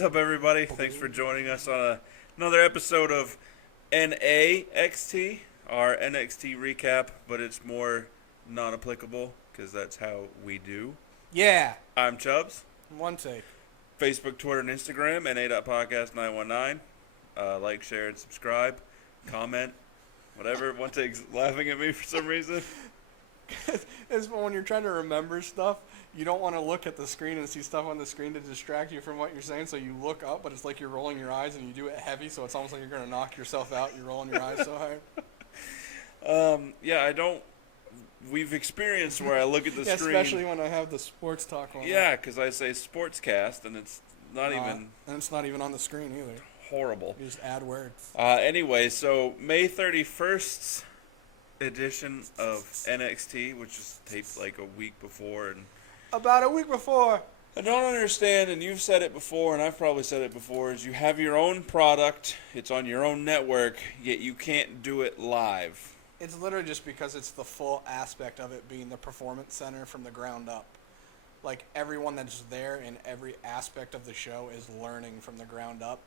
What's up, everybody? Thanks for joining us on another episode of NAXT, our NXT recap, but it's more non-applicable because that's how we do. Yeah. I'm Chubbs. One take. Facebook, Twitter, and Instagram, NA.podcast919. Like, share, and subscribe. Comment. Whatever. One take's laughing at me for some reason. It's when you're trying to remember stuff, you don't want to look at the screen and see stuff on the screen to distract you from what you're saying, so you look up, but it's like you're rolling your eyes and you do it heavy, so it's almost like you're going to knock yourself out. You're rolling your eyes so hard. Yeah, I don't... We've experienced where I look at the yeah, screen. Especially when I have the sports talk on. Yeah, because I say sportscast, and it's not even... And it's not even on the screen either. Horrible. You just add words. Anyway, so May 31st edition of NXT, which was taped like a week before. And about a week before. I don't understand, and you've said it before, and I've probably said it before, is you have your own product, it's on your own network, yet you can't do it live. It's literally just because it's the full aspect of it being the performance center from the ground up. Like, everyone that's there in every aspect of the show is learning from the ground up.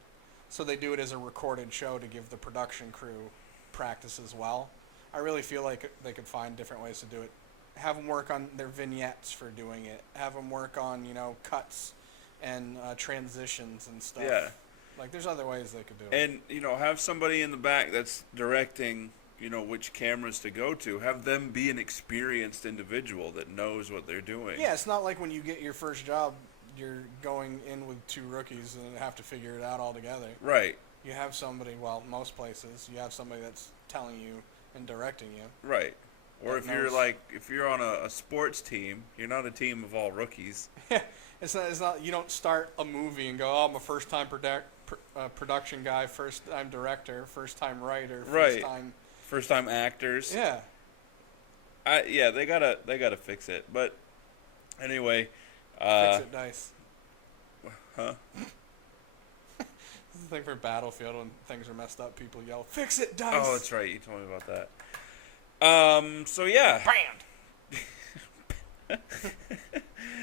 So they do it as a recorded show to give the production crew practice as well. I really feel like they could find different ways to do it. Have them work on their vignettes for doing it. Have them work on, cuts and transitions and stuff. Yeah. Like, there's other ways they could do it. And, have somebody in the back that's directing, which cameras to go to. Have them be an experienced individual that knows what they're doing. Yeah, it's not like when you get your first job, you're going in with two rookies and have to figure it out all together. Right. You have somebody, most places, you have somebody that's telling you and directing you. Right. Or if you're on a sports team, you're not a team of all rookies. Yeah, it's not. You don't start a movie and go, "Oh, I'm a first-time production guy, first-time director, first-time writer, first-time actors." Yeah. They gotta fix it. But anyway, fix it, Dice. Huh? This is the thing for Battlefield when things are messed up. People yell, "Fix it, Dice!" Oh, that's right. You told me about that. So yeah. Brand.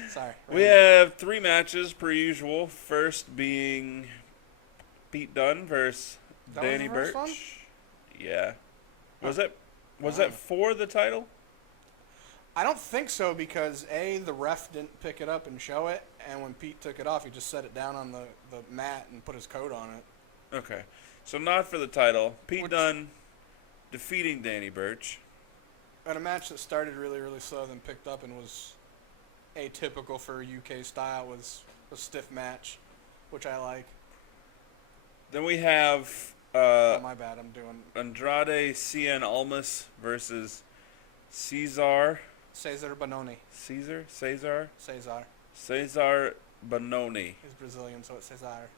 Sorry. We have 3 matches per usual. First being Pete Dunne versus Danny Burch. One? Yeah. Was that for the title? I don't think so because the ref didn't pick it up and show it, and when Pete took it off, he just set it down on the mat and put his coat on it. Okay. So not for the title. Pete Dunne defeating Danny Burch. At a match that started really, really slow, then picked up and was atypical for UK style, was a stiff match, which I like. Then we have my bad, I'm doing Andrade Cien Almas versus Cesar Bononi. Cesar Bononi. He's Brazilian, so it's Cesar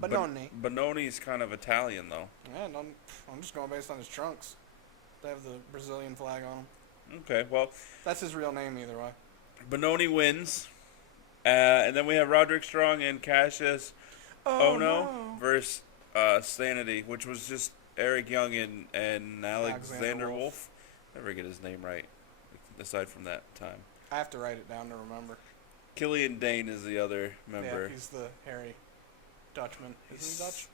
Bononi. Bononi's kind of Italian, though. Yeah, I'm just going based on his trunks. They have the Brazilian flag on them. Okay, well. That's his real name either way. Bononi wins. And then we have Roderick Strong and Cassius Ohno versus Sanity, which was just Eric Young and Alexander Wolf. Never get his name right, aside from that time. I have to write it down to remember. Killian Dane is the other member. Yeah, he's the hairy Dutchman. Isn't he Dutch?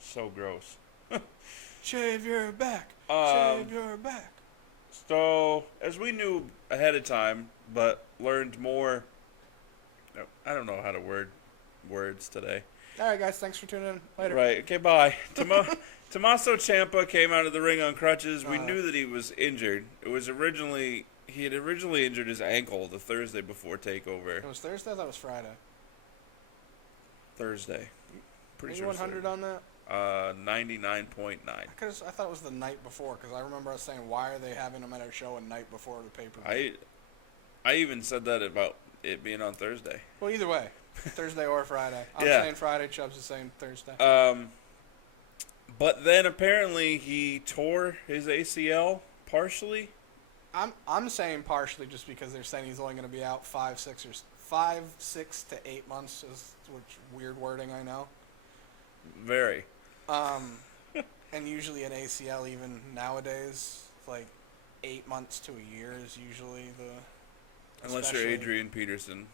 So gross. Shave your back. Shave your back. So, as we knew ahead of time, but learned more, I don't know how to word words today. All right, guys, thanks for tuning in. Later. Right, okay, bye. Tommaso Ciampa came out of the ring on crutches. We knew that he was injured. He had originally injured his ankle the Thursday before TakeOver. It was Thursday? I thought it was Friday. Thursday. Pretty sure 100 on that? 99.9. I thought it was the night before, because I remember us saying, why are they having him at our show a night before the pay-per-view? I even said that about it being on Thursday. Well, either way, Thursday or Friday. I'm saying Friday, Chubbs is saying Thursday. But then apparently he tore his ACL partially. I'm saying partially just because they're saying he's only going to be out 5, 6 to 8 months, which weird wording, I know. Very. And usually an ACL, even nowadays, like 8 months to a year is usually the. Unless you're Adrian Peterson.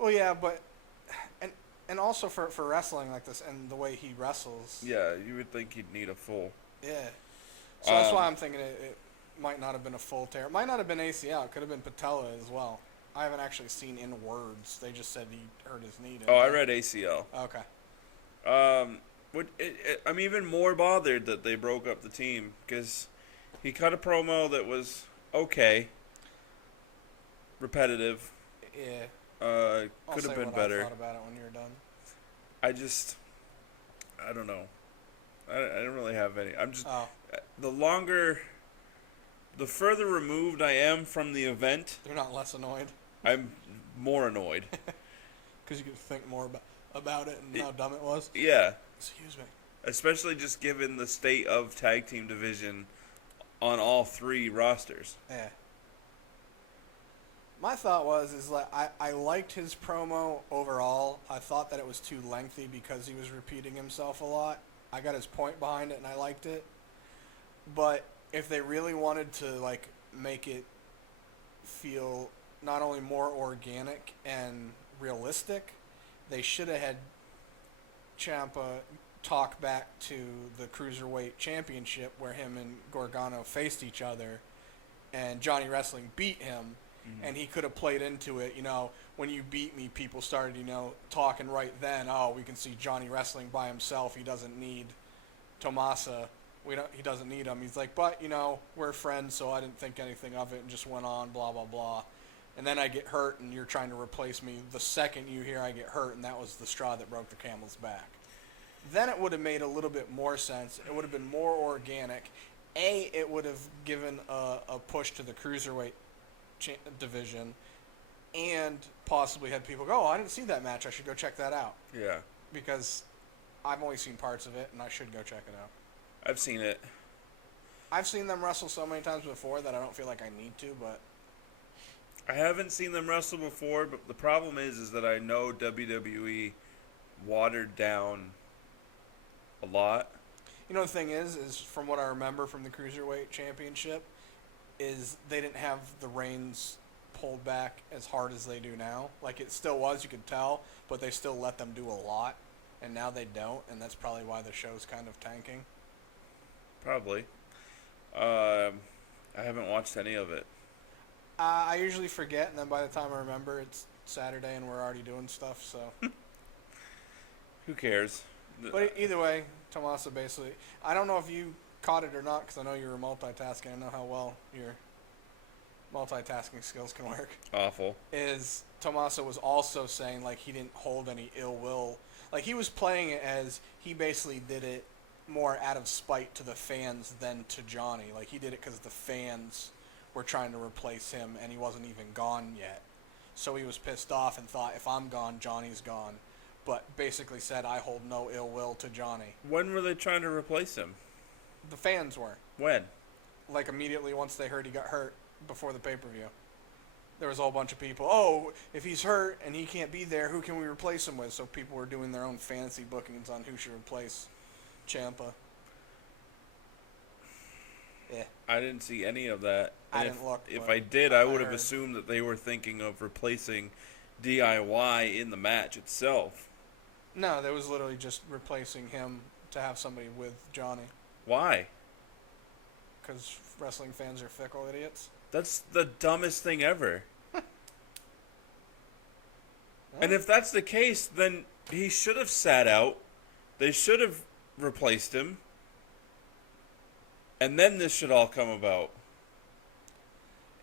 Well, yeah, but And also for wrestling like this and the way he wrestles. Yeah, you would think he'd need a full. Yeah. So that's why I'm thinking it might not have been a full tear. It might not have been ACL. It could have been patella as well. I haven't actually seen in words. They just said he hurt his knee. I read ACL. Okay. I'm even more bothered that they broke up the team because he cut a promo that was okay, repetitive. Yeah. Could have been better. I thought about it when you were done. I don't know. I don't really have any. I'm just the further removed I am from the event, you're not less annoyed. I'm more annoyed. Because you could think more about it and how dumb it was. Yeah. Excuse me. Especially just given the state of tag team division on all 3 rosters. Yeah. My thought is like I liked his promo overall. I thought that it was too lengthy because he was repeating himself a lot. I got his point behind it and I liked it. But if they really wanted to like make it feel not only more organic and realistic, they should have had Ciampa talk back to the Cruiserweight Championship where him and Gargano faced each other and Johnny Wrestling beat him. Mm-hmm. And he could have played into it, when you beat me, people started, talking right then. Oh, we can see Johnny Wrestling by himself. He doesn't need Tomasa. He doesn't need him. He's like, but, we're friends, so I didn't think anything of it and just went on, blah, blah, blah. And then I get hurt and you're trying to replace me the second you hear I get hurt, and that was the straw that broke the camel's back. Then it would have made a little bit more sense. It would have been more organic. It would have given a push to the Cruiserweight division and possibly had people go, I didn't see that match, I should go check that out. Yeah. Because I've only seen parts of it and I should go check it out. I've seen it. I've seen them wrestle so many times before that I don't feel like I need to, but I haven't seen them wrestle before, but the problem is that I know WWE watered down a lot. The thing is from what I remember from the Cruiserweight Championship, is they didn't have the reins pulled back as hard as they do now. Like, it still was, you could tell, but they still let them do a lot, and now they don't, and that's probably why the show's kind of tanking. Probably. I haven't watched any of it. I usually forget, and then by the time I remember, it's Saturday and we're already doing stuff, so. Who cares? But either way, Tomasa basically, I don't know if you caught it or not, because I know you were multitasking. I know how well your multitasking skills can work. Awful. Is Tommaso was also saying, like, he didn't hold any ill will. Like, he was playing it as he basically did it more out of spite to the fans than to Johnny. Like, he did it because the fans were trying to replace him, and he wasn't even gone yet. So he was pissed off and thought, if I'm gone, Johnny's gone. But basically said, I hold no ill will to Johnny. When were they trying to replace him? The fans were. When? Like, immediately once they heard he got hurt before the pay-per-view. There was a whole bunch of people, oh, if he's hurt and he can't be there, who can we replace him with? So people were doing their own fantasy bookings on who should replace Ciampa. Yeah. I didn't see any of that. I didn't look. If I did, I would have assumed that they were thinking of replacing DIY in the match itself. No, they was literally just replacing him to have somebody with Johnny. Why? Because wrestling fans are fickle idiots. That's the dumbest thing ever. And if that's the case, then he should have sat out. They should have replaced him. And then this should all come about.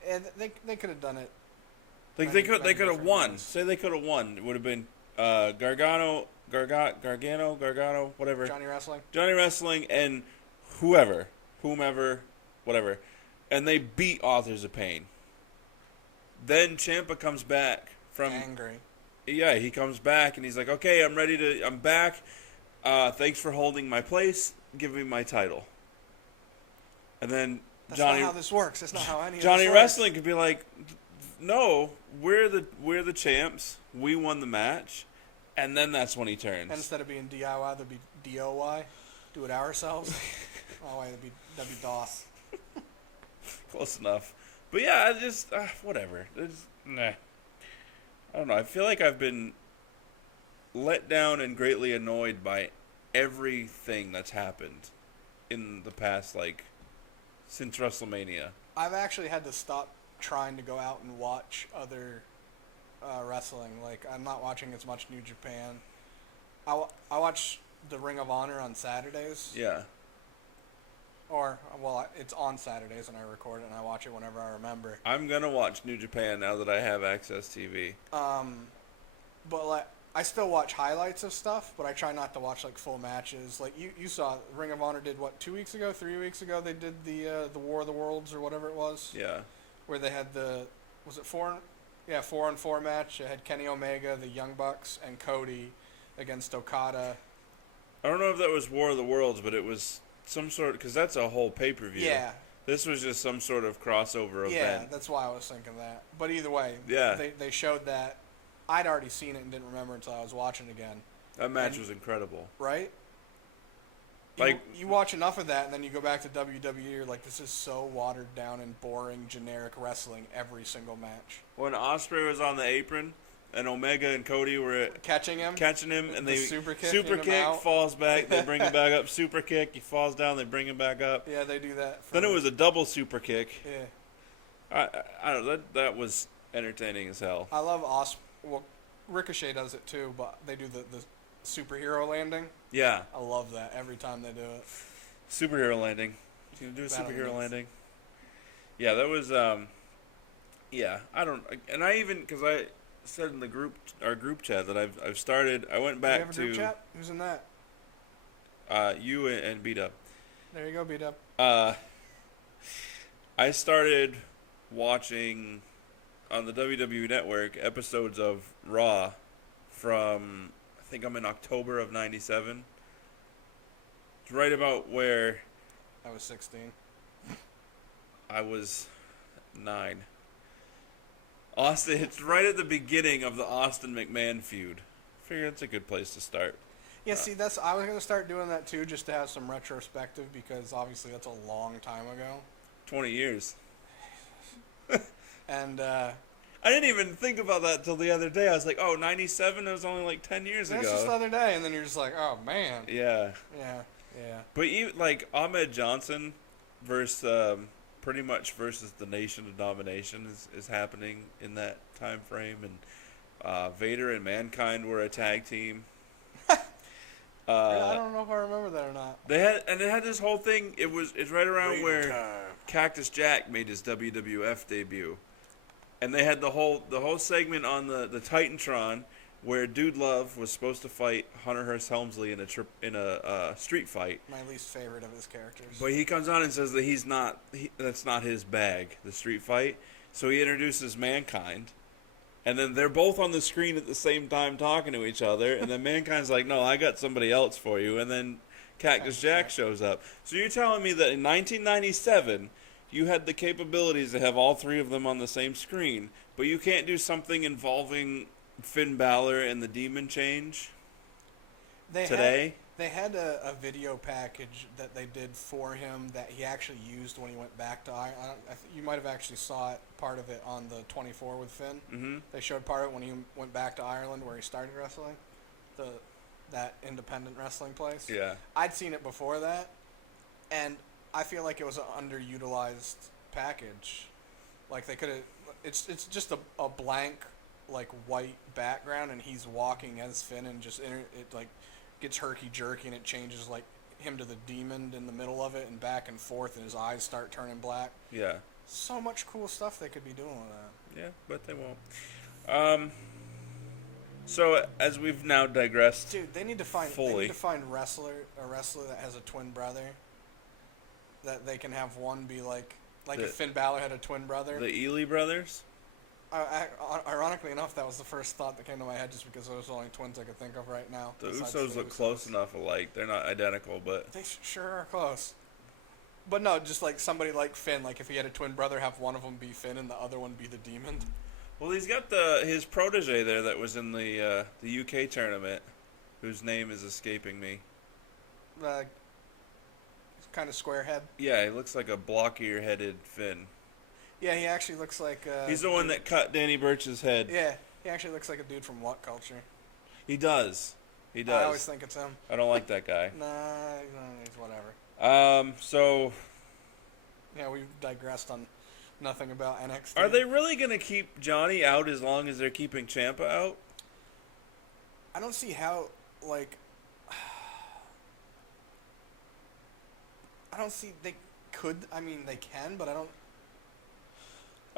And they could have done it. Like they could have won. Ways. Say they could have won. It would have been Gargano, whatever. Johnny Wrestling and whomever, whatever. And they beat Authors of Pain. Then Ciampa comes back from angry. Yeah, he comes back and he's like, "Okay, I'm back. Thanks for holding my place. Give me my title." And then That's not how this works. That's not how any Johnny of this Wrestling works. could be like, "No, we're the champs. We won the match." And then that's when he turns. And instead of being DIY, there'd be DOY. Do it ourselves. Oh, wait, that'd be DOS. Close enough. But yeah, I just whatever. Nah. I don't know. I feel like I've been let down and greatly annoyed by everything that's happened in the past, like, since WrestleMania. I've actually had to stop trying to go out and watch other wrestling. Like, I'm not watching as much New Japan. I watch the Ring of Honor on Saturdays. Yeah. Or, well, it's on Saturdays and I record it and I watch it whenever I remember. I'm going to watch New Japan now that I have Access TV. But, like, I still watch highlights of stuff, but I try not to watch, like, full matches. Like, you saw Ring of Honor did, what, 2 weeks ago, 3 weeks ago? They did the War of the Worlds or whatever it was. Yeah. Where they had was it 4-on-4 match. It had Kenny Omega, the Young Bucks, and Cody against Okada. I don't know if that was War of the Worlds, but it was some sort, because that's a whole pay-per-view. Yeah. This was just some sort of crossover event. Yeah, that's why I was thinking that. But either way, yeah. They showed that. I'd already seen it and didn't remember until I was watching again. That match was incredible. Right? Like, you watch enough of that, and then you go back to WWE, you're like, this is so watered down and boring, generic wrestling every single match. When Ospreay was on the apron, and Omega and Cody were catching him, and they super kick falls back, they bring him back up, super kick, he falls down, they bring him back up. Yeah, they do that. Then it was a double super kick. Yeah. I don't know, that was entertaining as hell. I love Ospreay. Well, Ricochet does it too, but they do the superhero landing. Yeah. I love that every time they do it. Superhero landing. You do a superhero landing. Yeah, that was, yeah, I don't, and I even, because I said in our group chat that I've started, I went back you have a group chat? Who's in that? You and Beat Up. There you go, Beat Up. I started watching on the WWE Network episodes of Raw from, I think I'm in October of 97. It's right about where I was 16. I was 9. Austin, it's right at the beginning of the Austin McMahon feud. I figure it's a good place to start. Yeah, see, I was going to start doing that too, just to have some retrospective, because obviously that's a long time ago. 20 years. And I didn't even think about that till the other day. I was like, oh, 97? It was only like 10 years ago. That's just the other day, and then you're just like, oh, man. Yeah. Yeah. But even, like, Ahmed Johnson versus, pretty much versus the Nation of Domination is happening in that time frame. And Vader and Mankind were a tag team. I don't know if I remember that or not. They had this whole thing. It's right around where Cactus Jack made his WWF debut. And they had the whole segment on the Titantron where Dude Love was supposed to fight Hunter Hearst Helmsley in a street fight. My least favorite of his characters. But he comes on and says that that's not his bag, the street fight. So he introduces Mankind, and then they're both on the screen at the same time talking to each other. And then Mankind's like, "No, I got somebody else for you." And then Cactus Jack shows up. So you're telling me that in 1997. You had the capabilities to have all three of them on the same screen, but you can't do something involving Finn Balor and the Demon Change today? They had a video package that they did for him that he actually used when he went back to Ireland. You might have actually saw it, part of it on the 24 with Finn. Mm-hmm. They showed part of it when he went back to Ireland where he started wrestling, that independent wrestling place. Yeah. I'd seen it before that, and I feel like it was an underutilized package. Like they could have. It's just a blank, like white background, and he's walking as Finn, and just it like gets herky jerky, and it changes like him to the demon in the middle of it, and back and forth, and his eyes start turning black. Yeah. So much cool stuff they could be doing with that. Yeah, but they won't. So as we've now digressed, dude, they need to find a wrestler that has a twin brother. That they can have one be like if Finn Balor had a twin brother. The Ely brothers? Ironically enough, that was the first thought that came to my head just because those are the only twins I could think of right now. The Usos look close enough alike. They're not identical, but... They sure are close. But no, just like somebody like Finn, like if he had a twin brother, have one of them be Finn and the other one be the demon. Well, he's got his protege there that was in the UK tournament, whose name is escaping me. Kind of square head. Yeah, he looks like a blockier-headed Finn. Yeah, he actually looks like... he's the one that cut Danny Burch's head. Yeah, he actually looks like a dude from What Culture. He does. He does. I always think it's him. I don't like that guy. Nah, he's whatever. So Yeah, we've digressed on nothing about NXT. are they really gonna keep Johnny out as long as they're keeping Ciampa out? I don't see how, like... I don't see... They could... I mean, they can, but I don't...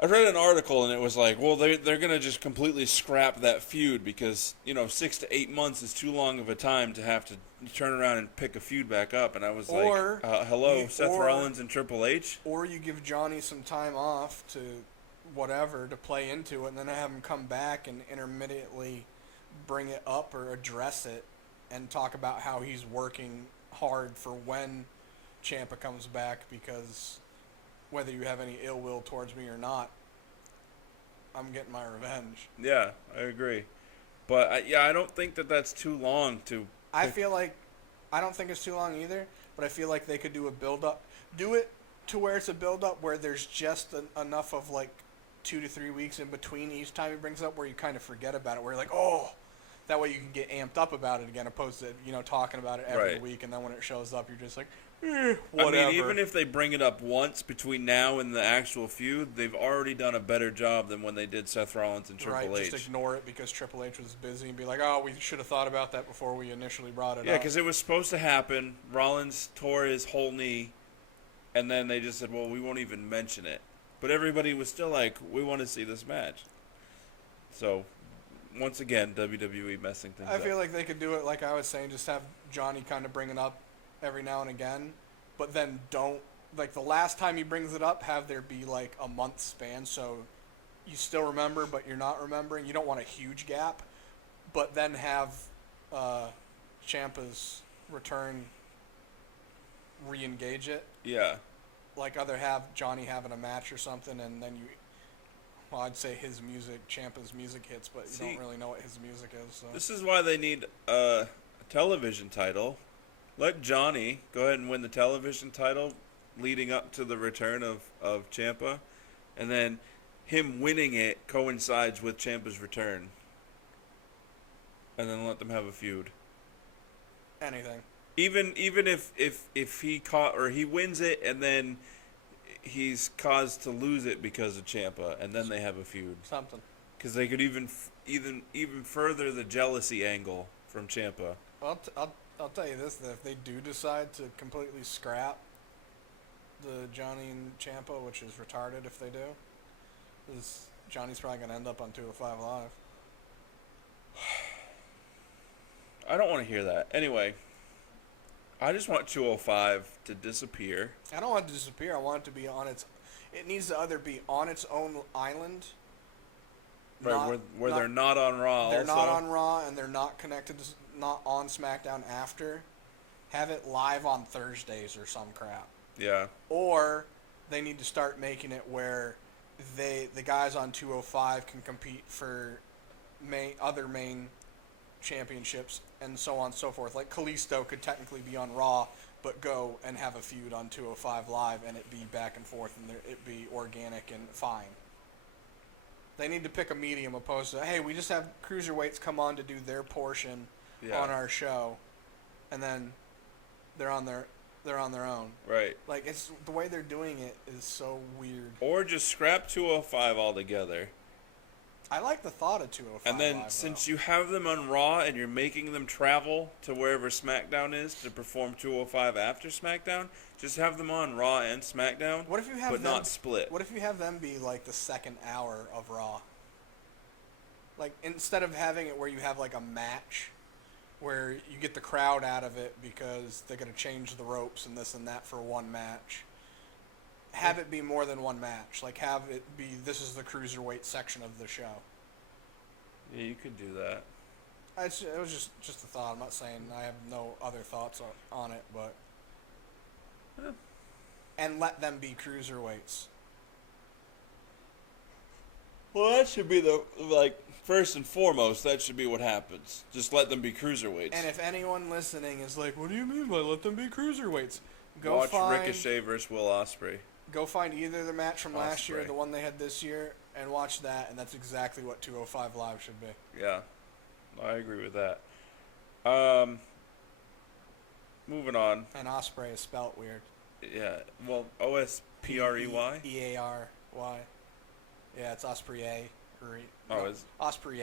I read an article and it was like, well, they're gonna just completely scrap that feud because 6 to 8 months is too long of a time to have to turn around and pick a feud back up. And I was hello, Seth Rollins and Triple H. Or you give Johnny some time off to whatever to play into it, and then have him come back and intermittently bring it up or address it, and talk about how he's working hard for when Ciampa comes back, because whether you have any ill will towards me or not, I'm getting my revenge. Yeah, I agree. But, I don't think that's too long to... I feel like... I don't think it's too long either, but I feel like they could do a build-up. Do it to where it's a build-up where there's just enough of, 2 to 3 weeks in between each time he brings it up where you kind of forget about it, where you're like, oh... That way you can get amped up about it again, opposed to, talking about it every week, and then when it shows up, you're just like, whatever. I mean, even if they bring it up once between now and the actual feud, they've already done a better job than when they did Seth Rollins and Triple H. Just ignore it because Triple H was busy and be like, oh, we should have thought about that before we initially brought it up. Yeah, because it was supposed to happen. Rollins tore his whole knee, and then they just said, well, we won't even mention it. But everybody was still like, we want to see this match. So... Once again, WWE messing things up. I feel like they could do it like I was saying, just have Johnny kind of bring it up every now and again, but then don't, the last time he brings it up, have there be a month span, so you still remember, but you're not remembering. You don't want a huge gap, but then have Ciampa's return re-engage it. Yeah. Have Johnny having a match or something, and then you... Well, I'd say his music, Ciampa's music hits, but you don't really know what his music is. So. This is why they need a television title. Let Johnny go ahead and win the television title leading up to the return of Ciampa, and then him winning it coincides with Ciampa's return. And then let them have a feud. Anything. Even if he caught or he wins it and then he's caused to lose it because of Ciampa, and then they have a feud. Something. Because they could even further the jealousy angle from Ciampa. I'll tell you this: that if they do decide to completely scrap the Johnny and Ciampa, which is retarded if they do, because Johnny's probably gonna end up on 205 Live. I don't want to hear that. Anyway. I just want 205 to disappear. I don't want it to disappear. I want it to be on its... It needs to either be on its own island. Right, where they're not on Raw They're not on Raw, and they're not connected to... Not on SmackDown after. Have it live on Thursdays or some crap. Yeah. Or they need to start making it where the guys on 205 can compete for other main championships and so on and so forth. Like Kalisto could technically be on Raw, but go and have a feud on 205 Live, and it be back and forth, and it be organic and fine. They need to pick a medium opposed to, hey, we just have cruiserweights come on to do their portion on our show, and then they're on their own. Right. It's the way they're doing it is so weird. Or just scrap 205 altogether. I like the thought of 205 And then, Live, since you have them on Raw and you're making them travel to wherever SmackDown is to perform 205 after SmackDown, just have them on Raw and SmackDown, what if you have but not split. What if you have them be the second hour of Raw? Instead of having it where you have a match, where you get the crowd out of it because they're going to change the ropes and this and that for one match. Have it be more than one match. Have it be, this is the cruiserweight section of the show. Yeah, you could do that. It was just a thought. I'm not saying I have no other thoughts on it, but... Yeah. And let them be cruiserweights. Well, that should be first and foremost, that should be what happens. Just let them be cruiserweights. And if anyone listening is like, what do you mean by let them be cruiserweights? Watch Ricochet versus Will Ospreay. Go find either the match from last year or the one they had this year, and watch that, and that's exactly what 205 Live should be. Yeah. I agree with that. Um, moving on. And Osprey is spelt weird. Yeah. Well, Osprey. P-E-A-R-Y. Yeah, it's Osprey. Oh, is Osprey.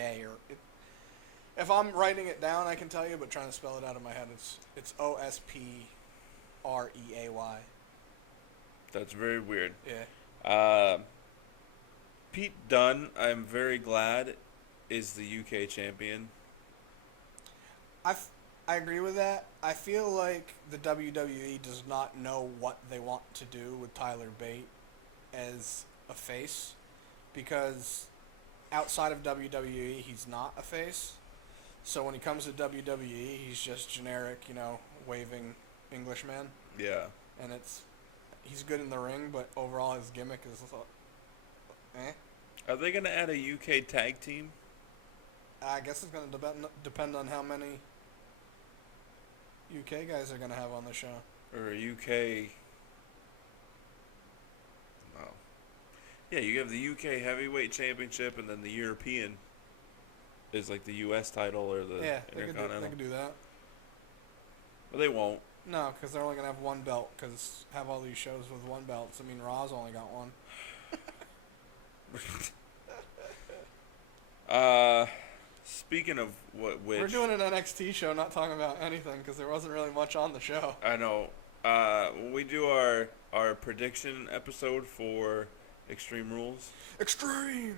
If I'm writing it down, I can tell you, but trying to spell it out of my head, it's Osprey. that's very weird. Yeah. Pete Dunne, I'm very glad, is the UK champion. I agree with that. I feel like the WWE does not know what they want to do with Tyler Bate as a face, because outside of WWE, he's not a face. So when he comes to WWE, he's just generic, waving Englishman. Yeah. And he's good in the ring, but overall his gimmick is eh. Are they going to add a UK tag team? I guess it's going to depend on how many UK guys are going to have on the show. Or a UK... No. Yeah, you have the UK Heavyweight Championship, and then the European is like the US title or the Intercontinental. They could do that. But they won't. No, because they're only going to have one belt, because have all these shows with one belt. I mean, Raw's only got one. Speaking of which... We're doing an NXT show, not talking about anything, because there wasn't really much on the show. I know. When we do our prediction episode for Extreme Rules... Extreme!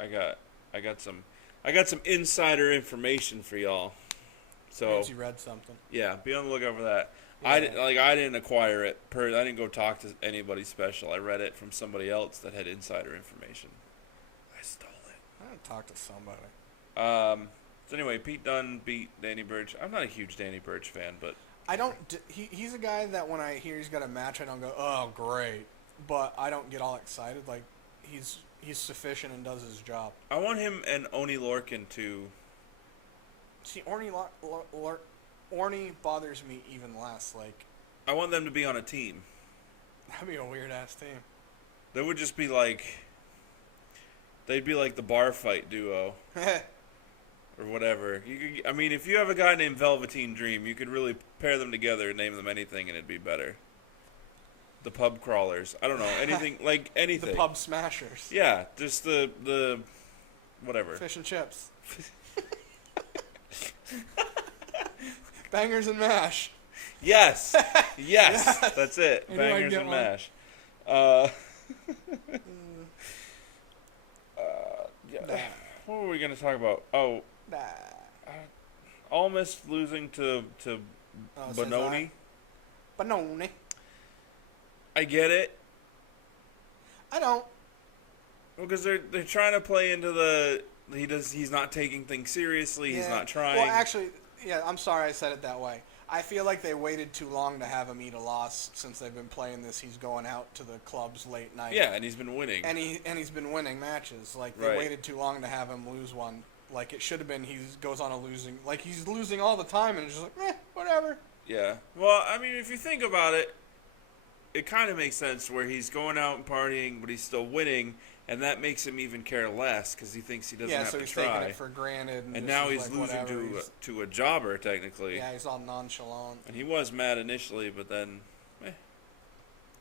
I got some insider information for y'all. So Means you read something. Yeah, be on the lookout for that. Yeah. I didn't acquire it. I didn't go talk to anybody special. I read it from somebody else that had insider information. I stole it. I didn't talk to somebody. So anyway, Pete Dunne beat Danny Burch. I'm not a huge Danny Burch fan, but I don't. He's a guy that when I hear he's got a match, I don't go, oh great, but I don't get all excited. Like he's sufficient and does his job. I want him and Oni Lorcan to. See, Orny bothers me even less. Like I want them to be on a team. That'd be a weird ass team. They would just be like. They'd be like the bar fight duo. Or whatever. If you have a guy named Velveteen Dream, you could really pair them together and name them anything, and it'd be better. The pub crawlers. I don't know, anything like anything. The pub smashers. Yeah, just the whatever. Fish and chips. Bangers and mash. Yes, yes, that's it. I Bangers and one. mash. Yeah. What were we gonna talk about? Oh. Almost losing to Bononi. Bononi. I get it. I don't. Well, because they're trying to play into he's not taking things seriously. He's not trying. Well, actually, yeah. I'm sorry I said it that way. I feel like they waited too long to have him eat a loss since they've been playing this. He's going out to the clubs late night. Yeah, and he's been winning. And he's been winning matches. Like they waited too long to have him lose one. Like it should have been he goes on a losing. Like he's losing all the time and it's just like whatever. Yeah. Well, if you think about it, it kind of makes sense where he's going out and partying, but he's still winning, and that makes him even care less because he thinks he doesn't have to try. Yeah, so he's taking it for granted. And now he's losing to a jobber, technically. Yeah, he's all nonchalant. And he was mad initially, but then,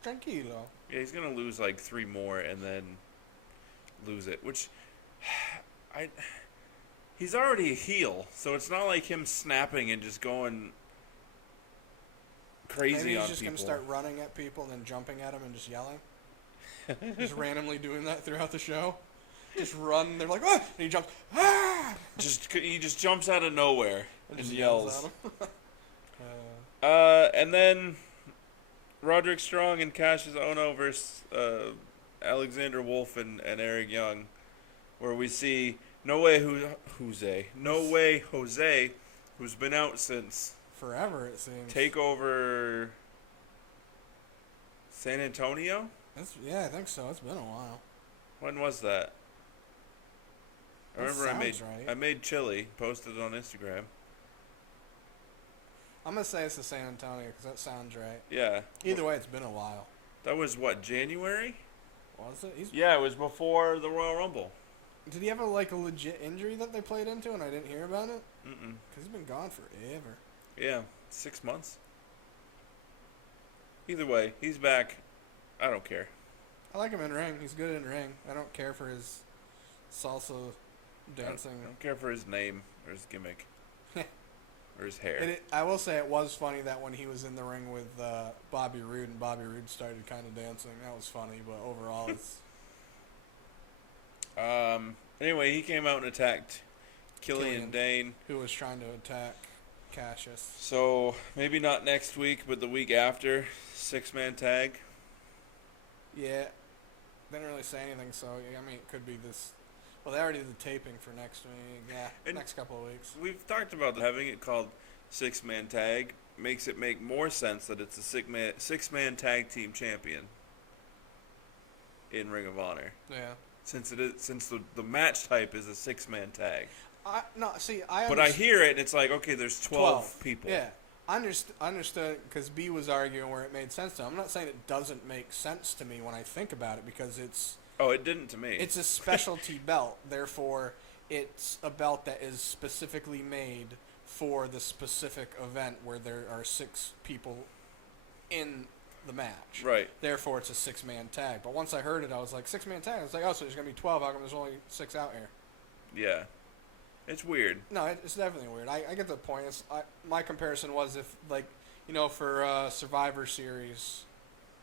Tranquilo. Yeah, he's going to lose like 3 more and then lose it, which he's already a heel, so it's not like him snapping and just going crazy on people. Maybe he's just going to start running at people and then jumping at them and just yelling. Just randomly doing that throughout the show. Just run. They're like, ah! And he jumps. Ah! He just jumps out of nowhere and yells. At him. And then Roderick Strong and Cassius Ohno versus Alexander Wolf and Eric Young, where we see No Way Jose, who's been out since forever, it seems. Takeover San Antonio? Yeah, I think so. It's been a while. When was that? I remember I made right. chili, posted it on Instagram. I'm going to say it's the San Antonio because that sounds right. Yeah. Either way, it's been a while. That was what, January? Was it? Yeah, it was before the Royal Rumble. Did he have a legit injury that they played into and I didn't hear about it? Mm-mm. Because he's been gone forever. Yeah, 6 months. Either way, he's back. I don't care. I like him in ring. He's good in ring. I don't care for his salsa dancing. I don't care for his name or his gimmick. Or his hair. I will say it was funny that when he was in the ring with Bobby Roode and Bobby Roode started kind of dancing. That was funny, but overall it's... Anyway, he came out and attacked Killian Dane, who was trying to attack Cassius. So maybe not next week, but the week after, 6-man tag. Yeah, didn't really say anything. So I mean, it could be this. Well, they already did the taping for next week. Yeah, And next couple of weeks. We've talked about having it called 6-man tag. Makes it make more sense that it's a six-man tag team champion in Ring of Honor. Yeah. Since the match type is a 6-man tag. But I hear it and it's like, okay, there's 12 people. Yeah. I understood because B was arguing where it made sense to him. I'm not saying it doesn't make sense to me when I think about it because it's... Oh, it didn't to me. It's a specialty belt. Therefore, it's a belt that is specifically made for the specific event where there are 6 people in the match. Right. Therefore, it's a 6-man tag. But once I heard it, I was like, 6-man tag? I was like, oh, so there's going to be 12. How come there's only 6 out here? Yeah. It's weird. No, it's definitely weird. I get the point. My comparison was if, for Survivor Series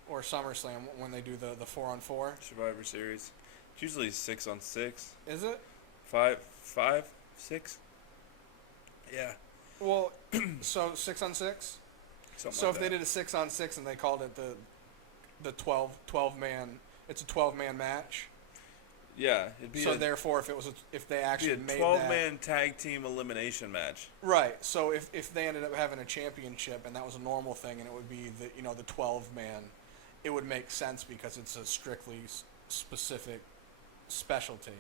or SummerSlam when they do the 4-on-4. Survivor Series. It's usually 6-on-6. Is it? 5, 6? Yeah. Well, so 6-on-6? Something So like if that. they did a 6-on-6 and they called it the 12-man, it's a 12-man match. Yeah, it'd be Therefore, if they actually made 12-man tag team elimination match. Right. So if they ended up having a championship and that was a normal thing and it would be the 12-man, it would make sense because it's a strictly specific specialty.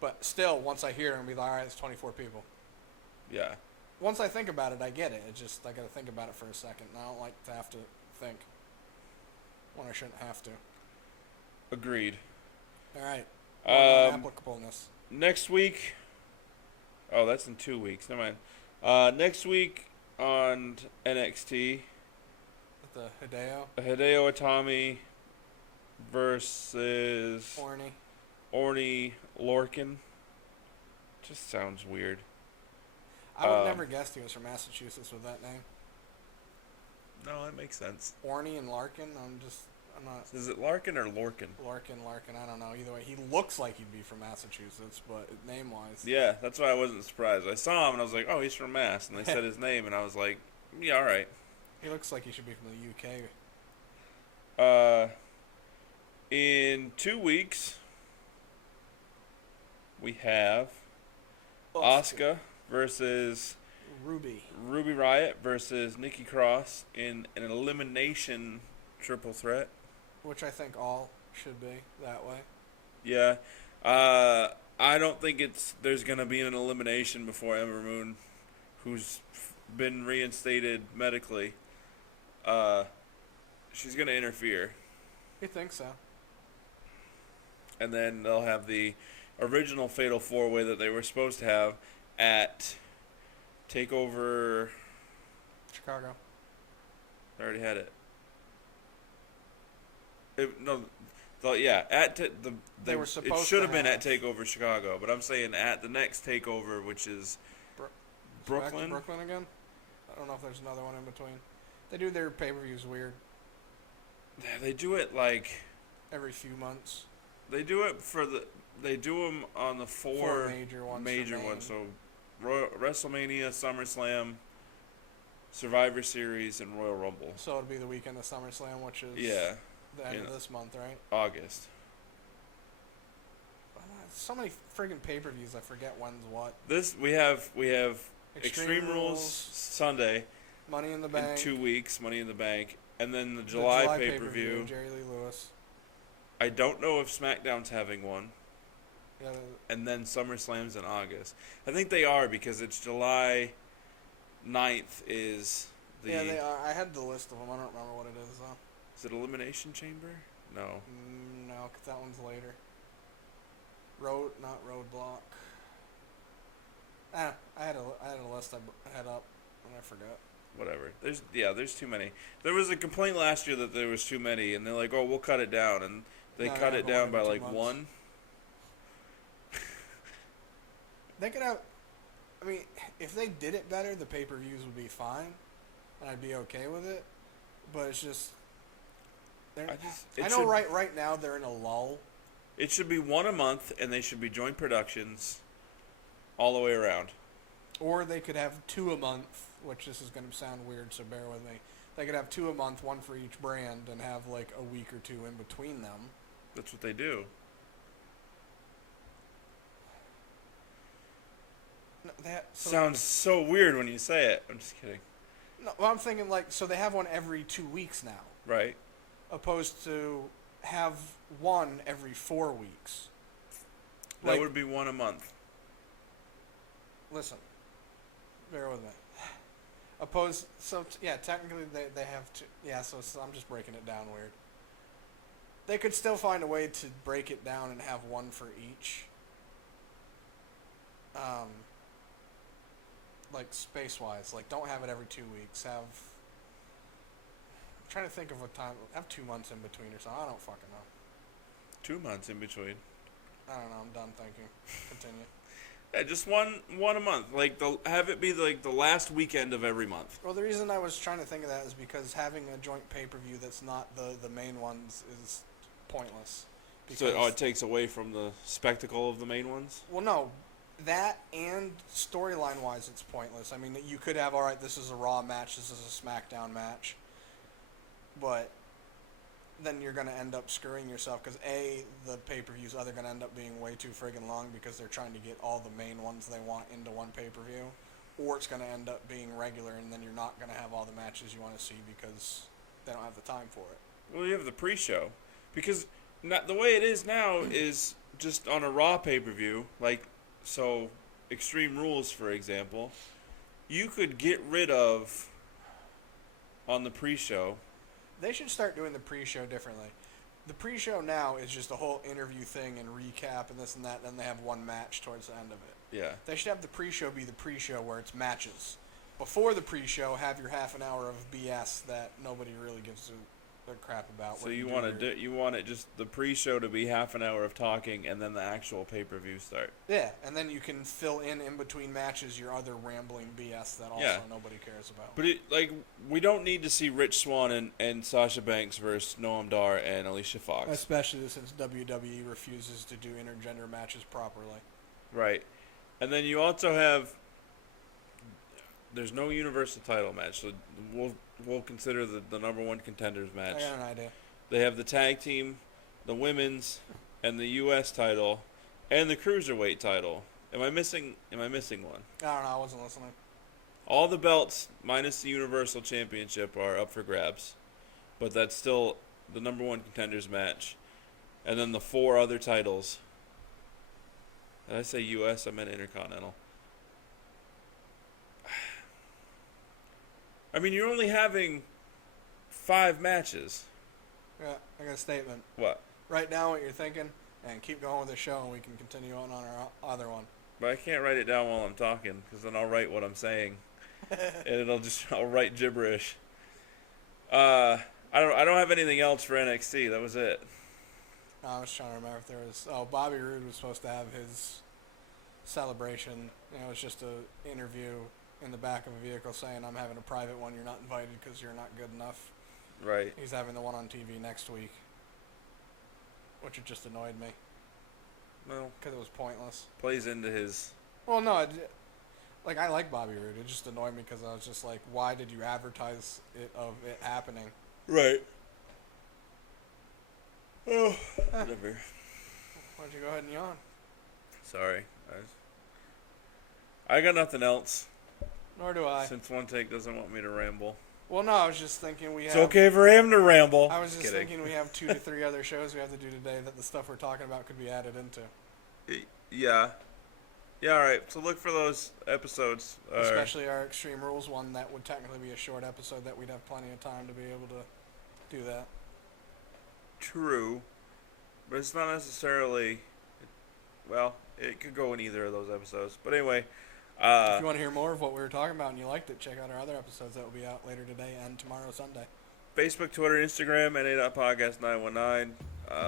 But still, once I hear it, I'm be like, all right, it's 24 people. Yeah. Once I think about it, I get it. It's just I got to think about it for a second. And I don't like to have to think when I shouldn't have to. Agreed. All right. Applicableness. Next week. Oh, that's in 2 weeks. Never mind. Next week on NXT. The Hideo. Hideo Itami versus Orny Lorcan. Just sounds weird. I would never guessed he was from Massachusetts with that name. No, that makes sense. Orny and Larkin. I'm not. Is it Larkin or Lorcan? Larkin. I don't know. Either way, he looks like he'd be from Massachusetts, but name-wise. Yeah, that's why I wasn't surprised. I saw him and I was like, oh, he's from Mass. And they said his name and I was like, yeah, all right. He looks like he should be from the UK. In 2 weeks, we have Asuka versus Ruby Riott versus Nikki Cross in an elimination triple threat. Which I think all should be that way. Yeah. I don't think there's going to be an elimination before Ember Moon, who's been reinstated medically. She's going to interfere. You think so? And then they'll have the original Fatal 4-Way that they were supposed to have at TakeOver. Chicago. I already had it. They were supposed. It should have been at TakeOver Chicago, but I'm saying at the next TakeOver, which is Brooklyn. Brooklyn again. I don't know if there's another one in between. They do their pay-per-views weird. Yeah, they do it like every few months. They do it They do them on the four major ones. So WrestleMania, SummerSlam, Survivor Series, and Royal Rumble. So it'll be the weekend of SummerSlam, which is the end of this month, right? August. So many friggin' pay-per-views, I forget when's what. We have Extreme Rules Sunday. Money in the Bank. In 2 weeks, Money in the Bank. And then the July pay-per-view. Jerry Lee Lewis. I don't know if SmackDown's having one. Yeah. And then SummerSlam's in August. I think they are because it's July 9th is the... Yeah, they are. I had the list of them. I don't remember what it is, though. Is it Elimination Chamber? No. No, because that one's later. Not Roadblock. I had a list I had up and I forgot. Whatever. There's too many. There was a complaint last year that there was too many, and they're like, oh, we'll cut it down, and they cut it down by like 1. They could have. I mean, if they did it better, the pay-per-views would be fine, and I'd be okay with it. But it's just. I know right now they're in a lull. It should be 1 a month, and they should be joint productions all the way around. Or they could have 2 a month, which this is going to sound weird, so bear with me. They could have 2 a month, 1 for each brand, and have like a week or 2 in between them. That's what they do. No, sounds so weird when you say it. I'm just kidding. No, well, I'm thinking like, so they have one every 2 weeks now. Right. Opposed to have one every 4 weeks. That would be 1 a month. Listen. Bear with me. Technically they have to. Yeah, so I'm just breaking it down weird. They could still find a way to break it down and have one for each. Like space-wise, like don't have it every 2 weeks. I'm trying to think of a time. Have 2 months in between or something. I don't fucking know. 2 months in between. I don't know. I'm done thinking. Continue. Yeah, just one a month. Like have it be like the last weekend of every month. Well, the reason I was trying to think of that is because having a joint pay-per-view that's not the main ones is pointless. So it takes away from the spectacle of the main ones? Well, no. That and storyline-wise, it's pointless. I mean, you could have, all right, this is a Raw match, this is a SmackDown match. But then you're going to end up screwing yourself because, A, the pay-per-views are either going to end up being way too friggin' long because they're trying to get all the main ones they want into one pay-per-view, or it's going to end up being regular and then you're not going to have all the matches you want to see because they don't have the time for it. Well, you have the pre-show. Because the way it is now is just on a Raw pay-per-view, like, so Extreme Rules, for example, you could get rid of on the pre-show. They should start doing the pre-show differently. The pre-show now is just a whole interview thing and recap and this and that, and then they have one match towards the end of it. Yeah. They should have the pre-show be the pre-show where it's matches. Before the pre-show, have your half an hour of BS that nobody really gives a crap about. So you want it just the pre-show to be half an hour of talking and then the actual pay-per-view start. Yeah, and then you can fill in between matches your other rambling BS that also nobody cares about. But we don't need to see Rich Swann and Sasha Banks versus Noam Dar and Alicia Fox. Especially since WWE refuses to do intergender matches properly. Right. And then you also have there's no Universal title match, so we'll consider the number one contenders match. I got an idea. They have the tag team, the women's, and the U.S. title, and the cruiserweight title. Am I missing one? I don't know. I wasn't listening. All the belts minus the Universal Championship are up for grabs, but that's still the number one contenders match. And then the 4 other titles. Did I say U.S.? I meant Intercontinental. I mean, you're only having 5 matches. Yeah, I got a statement. What? Write down what you're thinking and keep going with the show, and we can continue on our other one. But I can't write it down while I'm talking, because then I'll write what I'm saying, and I'll write gibberish. I don't have anything else for NXT. That was it. I was trying to remember if there was. Oh, Bobby Roode was supposed to have his celebration. It was just an interview in the back of a vehicle saying, "I'm having a private one. You're not invited because you're not good enough." Right. He's having the one on TV next week, which just annoyed me. Well, because it was pointless. Plays into his. Well, no, I like Bobby Roode. It just annoyed me because I was just like, why did you advertise it happening? Right. Oh, whatever. Why don't you go ahead and yawn? Sorry. I got nothing else. Nor do I. Since One Take doesn't want me to ramble. Well, no, I was just thinking we have... It's okay for him to ramble. I was just thinking we have 2 to 3 other shows we have to do today that the stuff we're talking about could be added into. Yeah. Yeah, alright. So look for those episodes. Especially our Extreme Rules one that would technically be a short episode that we'd have plenty of time to be able to do that. True. But it's not necessarily... well, it could go in either of those episodes. But anyway, If you want to hear more of what we were talking about and you liked it, check out our other episodes that will be out later today and tomorrow, Sunday. Facebook, Twitter, Instagram, NA.podcast919.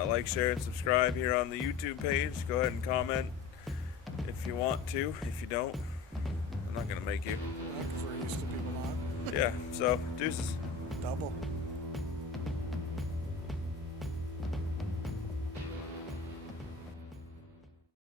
Like, share, and subscribe here on the YouTube page. Go ahead and comment if you want to. If you don't, I'm not going to make you. Because we're used to people not. Yeah, so, deuces. Double.